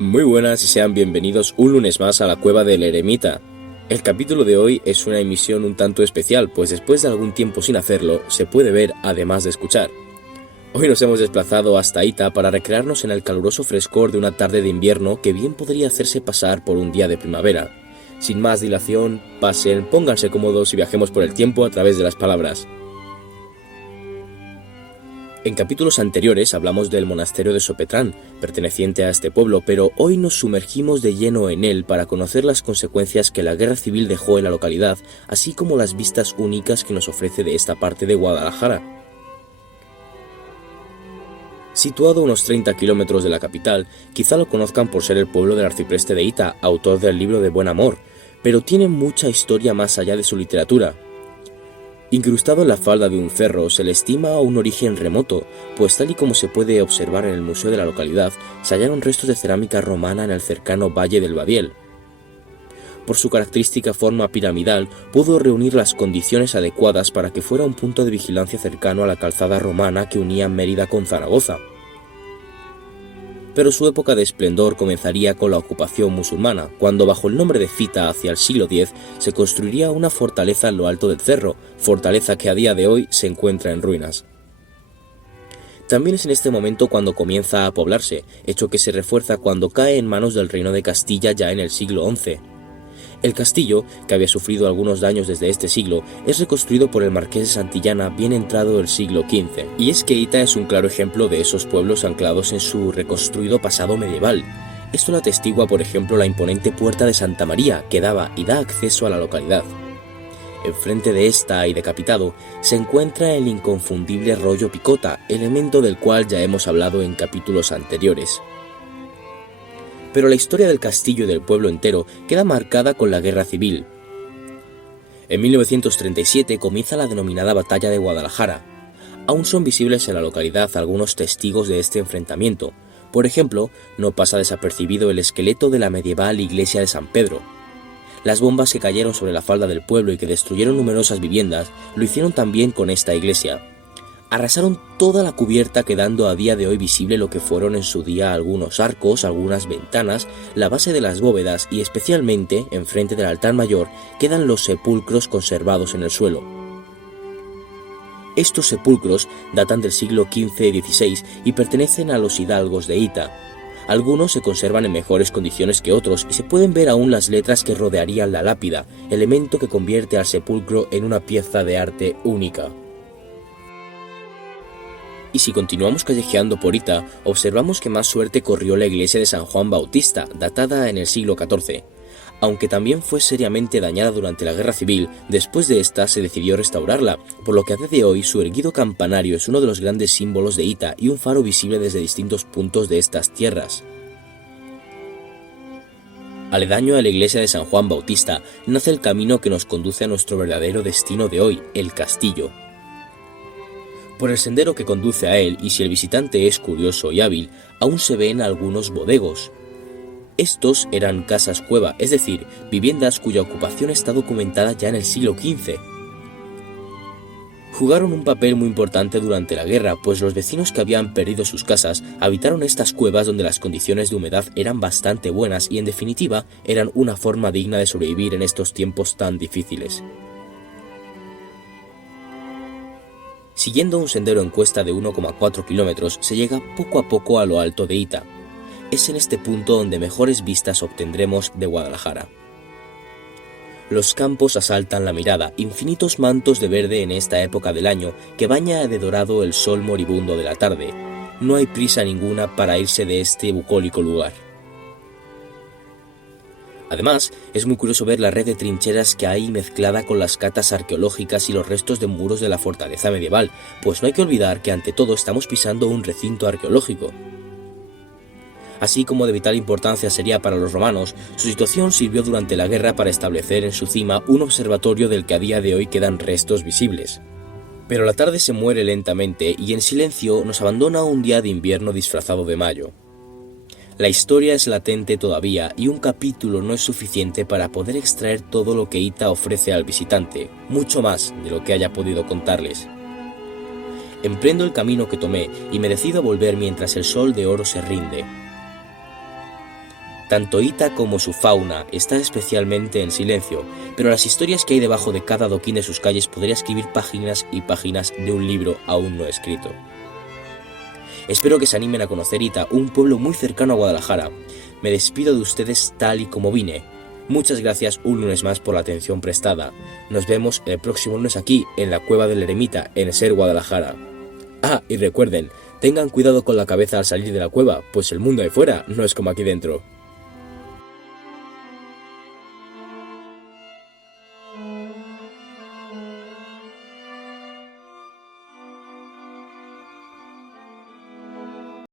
Muy buenas y sean bienvenidos un lunes más a la Cueva del Eremita. El capítulo de hoy es una emisión un tanto especial, pues después de algún tiempo sin hacerlo, se puede ver además de escuchar. Hoy nos hemos desplazado hasta Ita para recrearnos en el caluroso frescor de una tarde de invierno que bien podría hacerse pasar por un día de primavera. Sin más dilación, pasen, pónganse cómodos y viajemos por el tiempo a través de las palabras. En capítulos anteriores hablamos del monasterio de Sopetrán, perteneciente a este pueblo, pero hoy nos sumergimos de lleno en él para conocer las consecuencias que la guerra civil dejó en la localidad, así como las vistas únicas que nos ofrece de esta parte de Guadalajara. Situado a unos 30 kilómetros de la capital, quizá lo conozcan por ser el pueblo del arcipreste de Ita, autor del libro de Buen Amor, pero tiene mucha historia más allá de su literatura. Incrustado en la falda de un cerro se le estima un origen remoto, pues tal y como se puede observar en el museo de la localidad, se hallaron restos de cerámica romana en el cercano Valle del Badiel. Por su característica forma piramidal, pudo reunir las condiciones adecuadas para que fuera un punto de vigilancia cercano a la calzada romana que unía Mérida con Zaragoza. Pero su época de esplendor comenzaría con la ocupación musulmana, cuando bajo el nombre de Cita hacia el siglo X se construiría una fortaleza en lo alto del cerro, fortaleza que a día de hoy se encuentra en ruinas. También es en este momento cuando comienza a poblarse, hecho que se refuerza cuando cae en manos del reino de Castilla ya en el siglo XI. El castillo, que había sufrido algunos daños desde este siglo, es reconstruido por el marqués de Santillana bien entrado el siglo XV. Y es que Ita es un claro ejemplo de esos pueblos anclados en su reconstruido pasado medieval. Esto lo atestigua, por ejemplo, la imponente puerta de Santa María, que daba y da acceso a la localidad. Enfrente de esta y decapitado, se encuentra el inconfundible rollo picota, elemento del cual ya hemos hablado en capítulos anteriores. Pero la historia del castillo y del pueblo entero queda marcada con la guerra civil. En 1937 comienza la denominada Batalla de Guadalajara. Aún son visibles en la localidad algunos testigos de este enfrentamiento. Por ejemplo, no pasa desapercibido el esqueleto de la medieval iglesia de San Pedro. Las bombas que cayeron sobre la falda del pueblo y que destruyeron numerosas viviendas lo hicieron también con esta iglesia. Arrasaron toda la cubierta, quedando a día de hoy visible lo que fueron en su día algunos arcos, algunas ventanas, la base de las bóvedas y especialmente, enfrente del altar mayor, quedan los sepulcros conservados en el suelo. Estos sepulcros datan del siglo XV y XVI y pertenecen a los hidalgos de Ita. Algunos se conservan en mejores condiciones que otros y se pueden ver aún las letras que rodearían la lápida, elemento que convierte al sepulcro en una pieza de arte única. Y si continuamos callejeando por Ita, observamos que más suerte corrió la iglesia de San Juan Bautista, datada en el siglo XIV. Aunque también fue seriamente dañada durante la Guerra Civil, después de esta se decidió restaurarla, por lo que a día de hoy su erguido campanario es uno de los grandes símbolos de Ita y un faro visible desde distintos puntos de estas tierras. Aledaño a la iglesia de San Juan Bautista, nace el camino que nos conduce a nuestro verdadero destino de hoy, el castillo. Por el sendero que conduce a él, y si el visitante es curioso y hábil, aún se ven algunos bodegos. Estos eran casas cueva, es decir, viviendas cuya ocupación está documentada ya en el siglo XV. Jugaron un papel muy importante durante la guerra, pues los vecinos que habían perdido sus casas habitaron estas cuevas donde las condiciones de humedad eran bastante buenas y en definitiva eran una forma digna de sobrevivir en estos tiempos tan difíciles. Siguiendo un sendero en cuesta de 1,4 kilómetros, se llega poco a poco a lo alto de Ita. Es en este punto donde mejores vistas obtendremos de Guadalajara. Los campos asaltan la mirada, infinitos mantos de verde en esta época del año que baña de dorado el sol moribundo de la tarde. No hay prisa ninguna para irse de este bucólico lugar. Además, es muy curioso ver la red de trincheras que hay mezclada con las catas arqueológicas y los restos de muros de la fortaleza medieval, pues no hay que olvidar que ante todo estamos pisando un recinto arqueológico. Así como de vital importancia sería para los romanos, su situación sirvió durante la guerra para establecer en su cima un observatorio del que a día de hoy quedan restos visibles. Pero la tarde se muere lentamente y en silencio nos abandona un día de invierno disfrazado de mayo. La historia es latente todavía y un capítulo no es suficiente para poder extraer todo lo que Ita ofrece al visitante, mucho más de lo que haya podido contarles. Emprendo el camino que tomé y me decido a volver mientras el sol de oro se rinde. Tanto Ita como su fauna está especialmente en silencio, pero las historias que hay debajo de cada adoquín de sus calles podría escribir páginas y páginas de un libro aún no escrito. Espero que se animen a conocer Ita, un pueblo muy cercano a Guadalajara. Me despido de ustedes tal y como vine. Muchas gracias un lunes más por la atención prestada. Nos vemos el próximo lunes aquí, en la Cueva del Eremita, en SER Guadalajara. Ah, y recuerden, tengan cuidado con la cabeza al salir de la cueva, pues el mundo de fuera no es como aquí dentro.